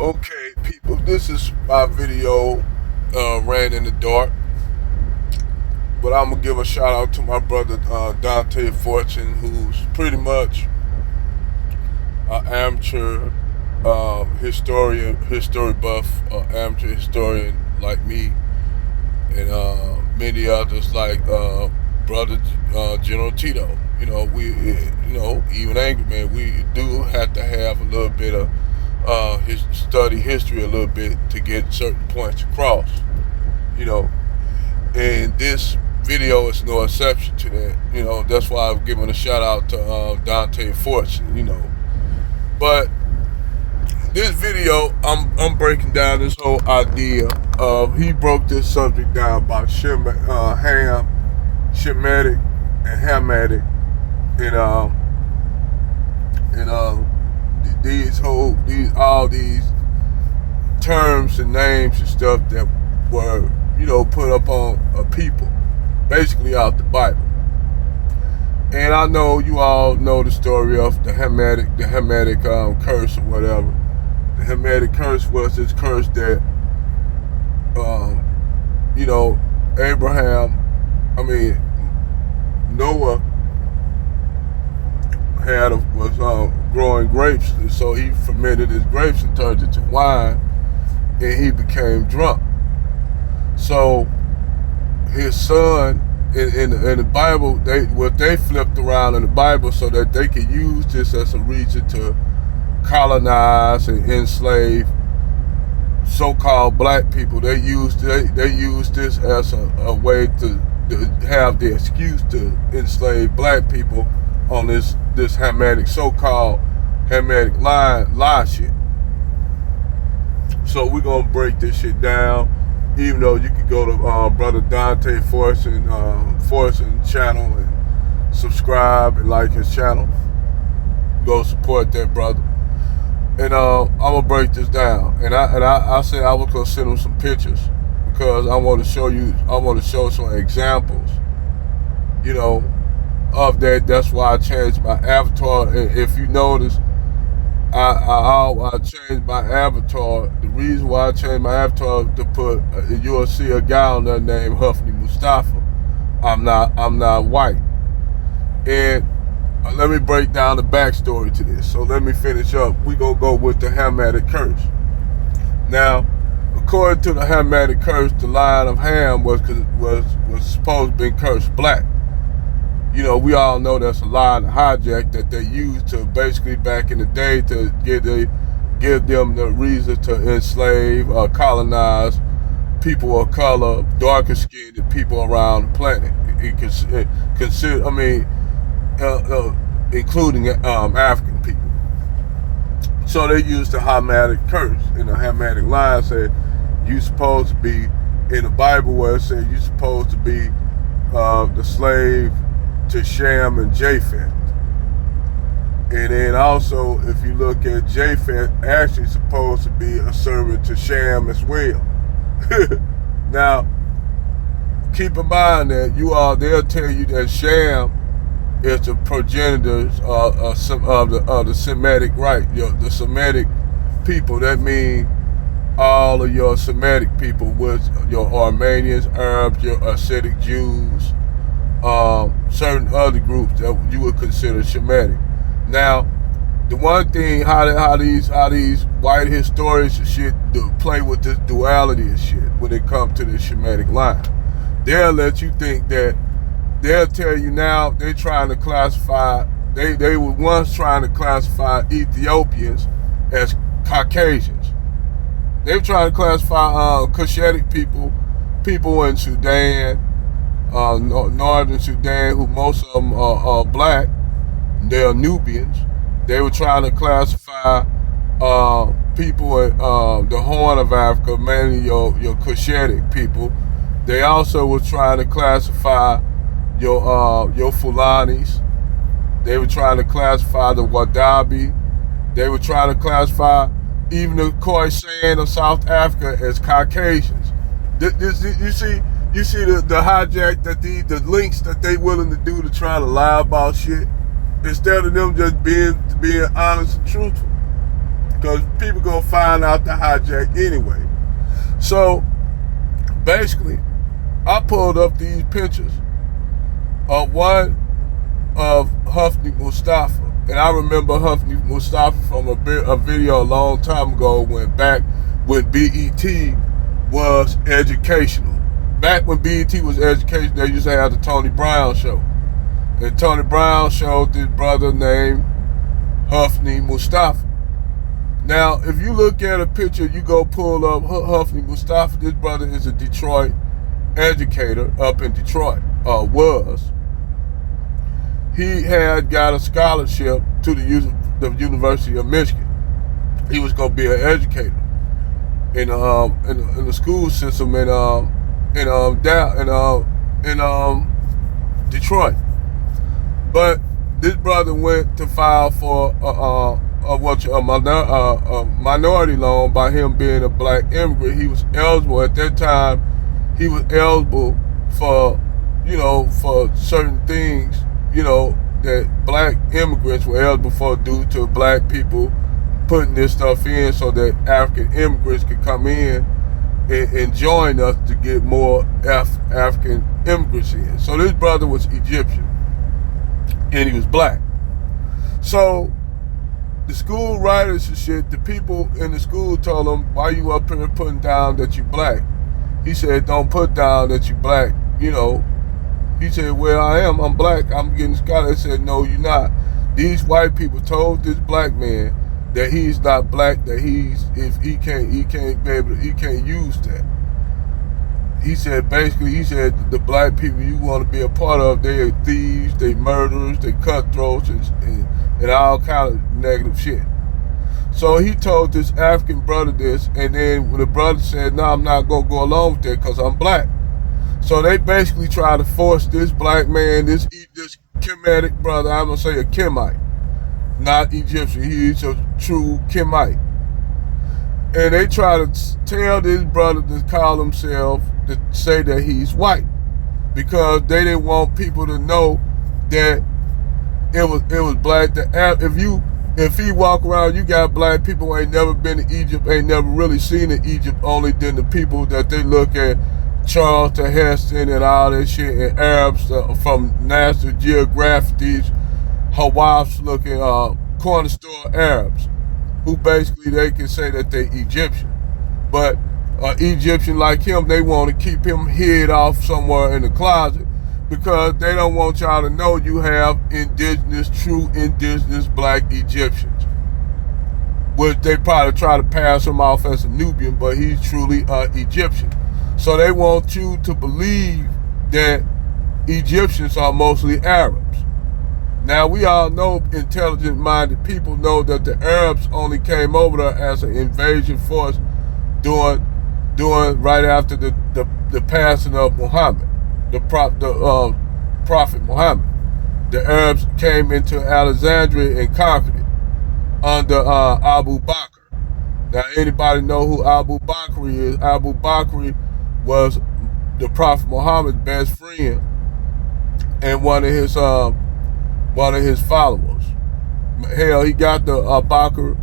Okay, people, this is my video, Ran in the Dark. But I'm going to give a shout out to my brother, Dante Fortune, who's pretty much an amateur history buff, amateur historian like me, and many others like brother General Tito. Even Angry Man, we do have to have a little bit of study history a little bit to get certain points across. You know, and this video is no exception to that. That's why I'm giving a shout out to Dante Fortune. But this video, I'm breaking down this whole idea of he broke this subject down about Shemitic, and Hamitic, and all these terms and names and stuff that were put up on a people, basically out the Bible. And I know you all know the story of the Hamitic curse or whatever. The Hamitic curse was this curse that, Noah was growing grapes, and so he fermented his grapes and turned it to wine, and he became drunk. So his son in the Bible, they flipped around in the Bible so that they could use this as a reason to colonize and enslave so-called black people. They used this as a way to have the excuse to enslave black people on this so-called Hamitic lie shit. So we're gonna break this shit down. Even though you can go to brother Dante Fortune channel and subscribe and like his channel. Go support that brother. And I'm gonna break this down. And I said I was gonna send him some pictures because I want to show some examples, of that. That's why I changed my avatar. And if you notice, I changed my avatar. The reason why I changed my avatar to put, you'll see a guy on there named Hufniy Mustafa. I'm not white. And let me break down the backstory to this. So let me finish up. We gonna go with the Hamitic curse. Now, according to the Hamitic curse, the line of Ham was supposed to be cursed black. We all know that's a line of hijack that they used to basically back in the day to give them the reason to enslave or colonize people of color, darker skinned people around the planet. Including African people. So they used the Hamitic curse, and the Hamitic line said you supposed to be, in the Bible where it said you're supposed to be the slave to Shem and Japheth. And then also, if you look at Japheth, actually supposed to be a servant to Shem as well. Now, keep in mind that they'll tell you that Shem is the progenitors of the Semitic, right? The Semitic people. That means all of your Semitic people, with your Armenians, Arabs, your Hasidic Jews, certain other groups that you would consider Shemitic. Now, the one thing how these white historians and shit play with this duality and shit when it comes to the Shemitic line, they'll let you think that they'll tell you now they're trying to classify. They were once trying to classify Ethiopians as Caucasians. They were trying to classify Cushitic people in Sudan, northern Sudan, who most of them are black. They're Nubians. They were trying to classify people in the Horn of Africa, mainly your Cushitic people. They also were trying to classify your Fulanis. They were trying to classify the Wadabi. They were trying to classify even the Khoisan of South Africa as Caucasians. You see the hijack that the links that they willing to do to try to lie about shit, instead of them just being honest and truthful. because people gonna find out the hijack anyway. So basically, I pulled up these pictures of one of Hufniy Mustafa. And I remember Hufniy Mustafa from a video a long time ago when BET was educational. Back when BET was educational, they used to have the Tony Brown show. And Tony Brown showed this brother named Hufniy Mustafa. Now, if you look at a picture, you go pull up Hufniy Mustafa, this brother is a Detroit educator up in Detroit, was. He had got a scholarship to the University of Michigan. He was going to be an educator in the school system in Detroit. But this brother went to file for a minority loan by him being a black immigrant. He was eligible at that time. He was eligible for certain things, that black immigrants were eligible for due to black people putting this stuff in so that African immigrants could come in and join us to get more African immigrants in. So this brother was Egyptian and he was black. So the school writers and shit, the people in the school told him, why you up here putting down that you black? He said, don't put down that you black, He said, well, I'm black, I'm getting scholarship. They said, no, you're not. These white people told this black man that he's not black, that he can't use that. He said, the black people you want to be a part of, they are thieves, they murderers, they cutthroats, and all kind of negative shit. So he told this African brother this, and then when the brother said, no, I'm not going to go along with that because I'm black. So they basically try to force this black man, this Kemetic brother, I'm going to say a Kemite, not Egyptian, he's a true Kemite. And they try to tell this brother to call himself, to say that he's white, because they didn't want people to know that it was black. If he walk around, you got black people who ain't never been to Egypt, ain't never really seen in Egypt, only than the people that they look at, Charlton Heston and all that shit, and Arabs from National Geographic, these Hawass-looking corner store Arabs, who basically they can say that they Egyptian. But Egyptian like him, they want to keep him hid off somewhere in the closet because they don't want y'all to know you have true indigenous black Egyptians. Which they probably try to pass him off as a Nubian, but he's truly Egyptian. So they want you to believe that Egyptians are mostly Arabs. Now we all know, intelligent-minded people know that the Arabs only came over there as an invasion force during right after the passing of Muhammad, the Prophet Muhammad. The Arabs came into Alexandria and conquered it under Abu Bakr. Now anybody know who Abu Bakr is? Abu Bakr was the Prophet Muhammad's best friend and one of his followers. Hell, he got the Abu Bakr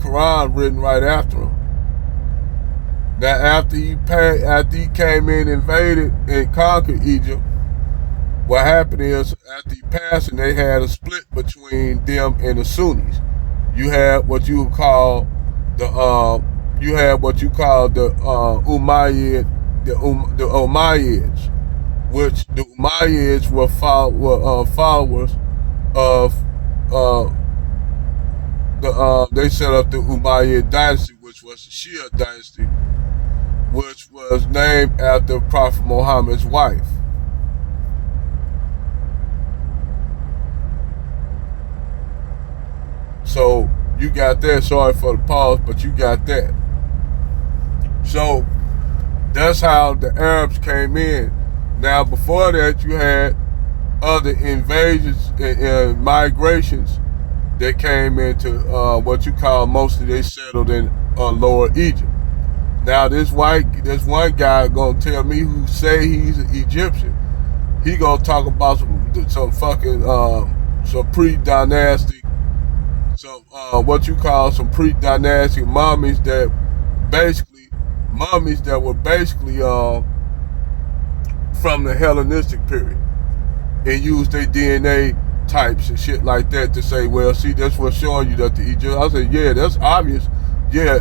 Quran written right after him. Now, after he came in, invaded, and conquered Egypt, what happened is, after he passed, and they had a split between them and the Sunnis. You had what you would call the Umayyads, which the Umayyads were followers of they set up the Umayyad dynasty, which was the Shia dynasty, which was named after Prophet Muhammad's wife. So you got that. Sorry for the pause, but you got that. So that's how the Arabs came in. Now before that, you had other invasions and migrations that came into what you call, mostly they settled in Lower Egypt. Now this one guy gonna tell me who say he's an Egyptian. He gonna talk about some fucking pre-dynastic, what you call some pre-dynastic mummies that were basically from the Hellenistic period, and used their DNA types and shit like that to say, well, see, that's what's showing you that the Egyptians. I said, yeah, that's obvious. Yeah,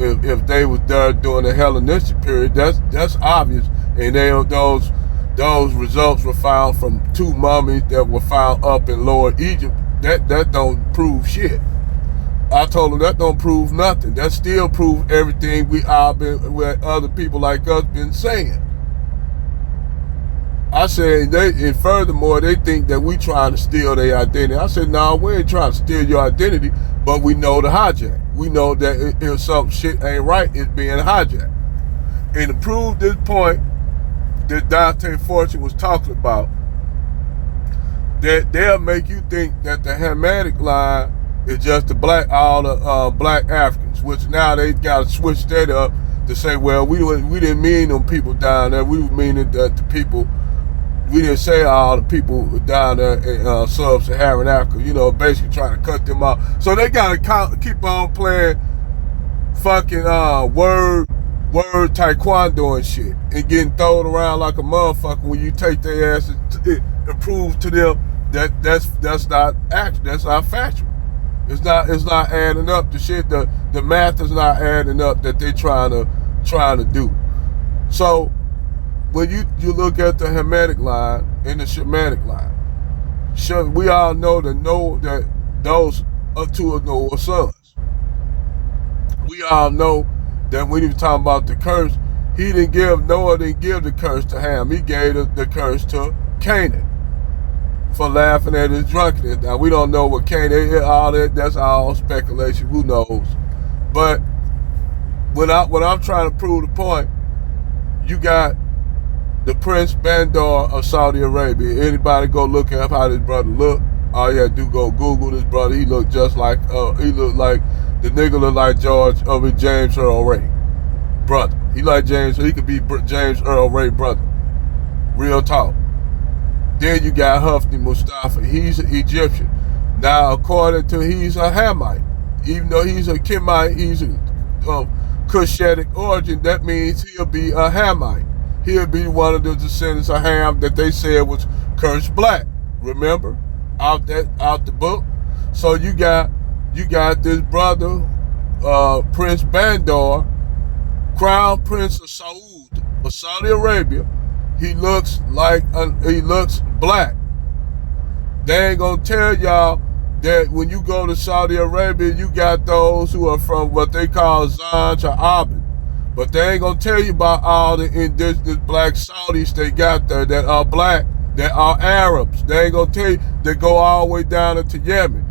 if they was there during the Hellenistic period, that's obvious. And those results were found from 2 mummies that were found up in Lower Egypt. That don't prove shit. I told them that don't prove nothing. That still proves everything what other people like us been saying. I said, and furthermore, they think that we trying to steal their identity. I said, no, we ain't trying to steal your identity, but we know the hijack. We know that if some shit ain't right, it's being hijacked. And to prove this point that Dante Fortune was talking about, that they'll make you think that the Hamitic line is just all the black Africans, which now they got to switch that up to say, well, we didn't mean them people down there. We mean that the people. We didn't say all the people down there in sub-Saharan Africa, basically trying to cut them off. So they got to keep on playing fucking word taekwondo and shit and getting thrown around like a motherfucker when you take their ass and prove to them that that's not action, that's not factual. It's not adding up. The shit, the math is not adding up that they trying to do. So when you look at the Hamitic line and the Shemitic line, we all know that those are 2 of Noah's sons. We all know that when he was talking about the curse, Noah didn't give the curse to Ham. He gave the curse to Canaan for laughing at his drunkenness. Now, we don't know what Canaan, all that's all speculation. Who knows? But when I'm trying to prove the point, you got the Prince Bandar of Saudi Arabia. Anybody go look up how this brother look? All you have to do go Google this brother. He looked just like the nigga look like James Earl Ray brother. He like James, so he could be James Earl Ray brother. Real talk. Then you got Hufniy Mustafa. He's an Egyptian. Now, according to he's a Hamite. Even though he's a Kimite, he's a Cushitic origin. That means he'll be a Hamite. He'll be one of the descendants of Ham that they said was cursed black. Remember, out the book. So you got this brother, Prince Bandar, Crown Prince of Saudi Arabia. He looks black. They ain't gonna tell y'all that when you go to Saudi Arabia, you got those who are from what they call Zanj or Abid. But they ain't gonna tell you about all the indigenous black Saudis they got there that are black, that are Arabs. They ain't gonna tell you they go all the way down into Yemen.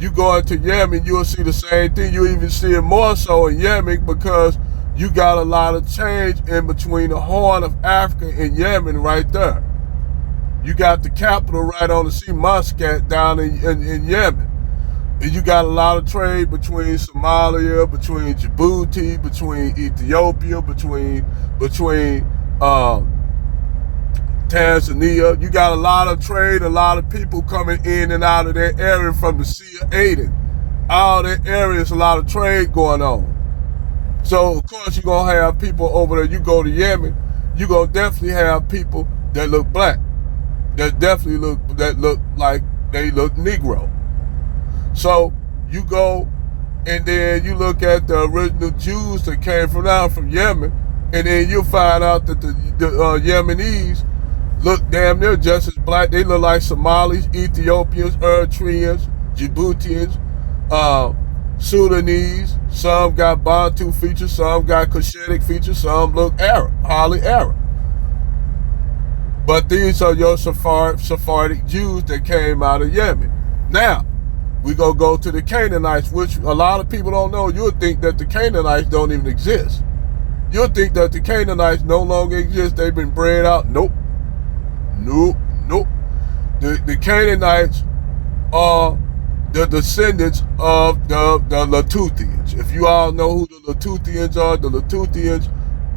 You go into Yemen, you'll see the same thing. You even see it more so in Yemen because you got a lot of change in between the Horn of Africa and Yemen right there. You got the capital right on the sea, Muscat, down in Yemen. And you got a lot of trade between Somalia, between Djibouti, between Ethiopia, between Tanzania. You got a lot of trade, a lot of people coming in and out of that area from the Sea of Aden. All that area is a lot of trade going on. So, of course, you're going to have people over there. You go to Yemen, you're going to definitely have people that look black, that look like they look Negro. So you go and then you look at the original Jews that came from Yemen, and then you'll find out that the Yemenis look damn near just as black. They look like Somalis, Ethiopians, Eritreans, Djiboutians, Sudanese. Some got Bantu features, some got Cushitic features, some look Arab, highly Arab. But these are your Sephardic Jews that came out of Yemen. Now, we gonna go to the Canaanites, which a lot of people don't know. You'll think that the Canaanites don't even exist. You'll think that the Canaanites no longer exist. They've been bred out. Nope. The Canaanites are the descendants of the Latuthians. If you all know who the Latuthians are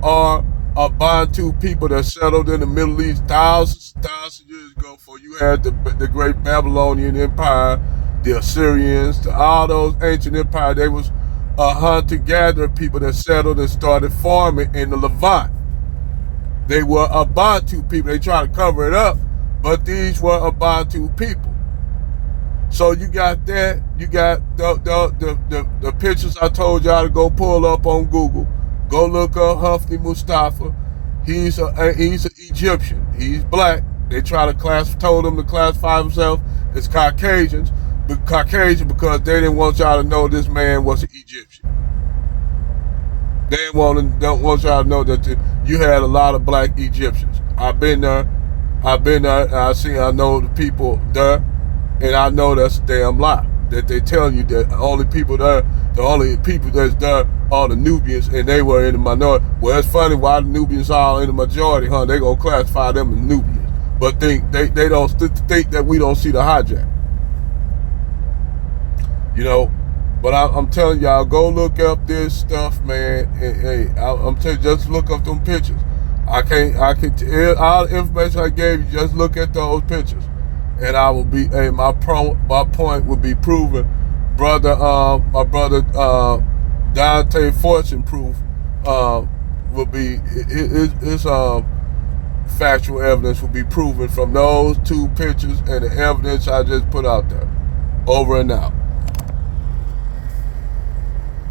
are of Bantu people that settled in the Middle East thousands years ago. Before you had the great Babylonian Empire, the Assyrians, all those ancient empires. They was hunter-gatherer people that settled and started farming in the Levant. They were a Bantu people. They try to cover it up, but these were a Bantu people. So you got that. You got the pictures I told y'all to go pull up on Google. Go look up Hufniy Mustafa. He's an Egyptian. He's black. They told him to classify himself as Caucasian because they didn't want y'all to know this man was an Egyptian. They don't want y'all to know that you had a lot of black Egyptians. I've been there. I know the people there, and I know that's a damn lie. That they tell you that the only people that's there are the Nubians, and they were in the minority. Well, it's funny why the Nubians are in the majority, huh? They gonna classify them as Nubians, but they don't think that we don't see the hijack. You know, but I'm telling y'all, go look up this stuff, man. Hey, I'm telling you, just look up them pictures. I can all the information I gave you, just look at those pictures, and I will be. Hey, my point will be proven, brother. My brother Dante Fortune proof will be his factual evidence will be proven from those two pictures and the evidence I just put out there. Over and out.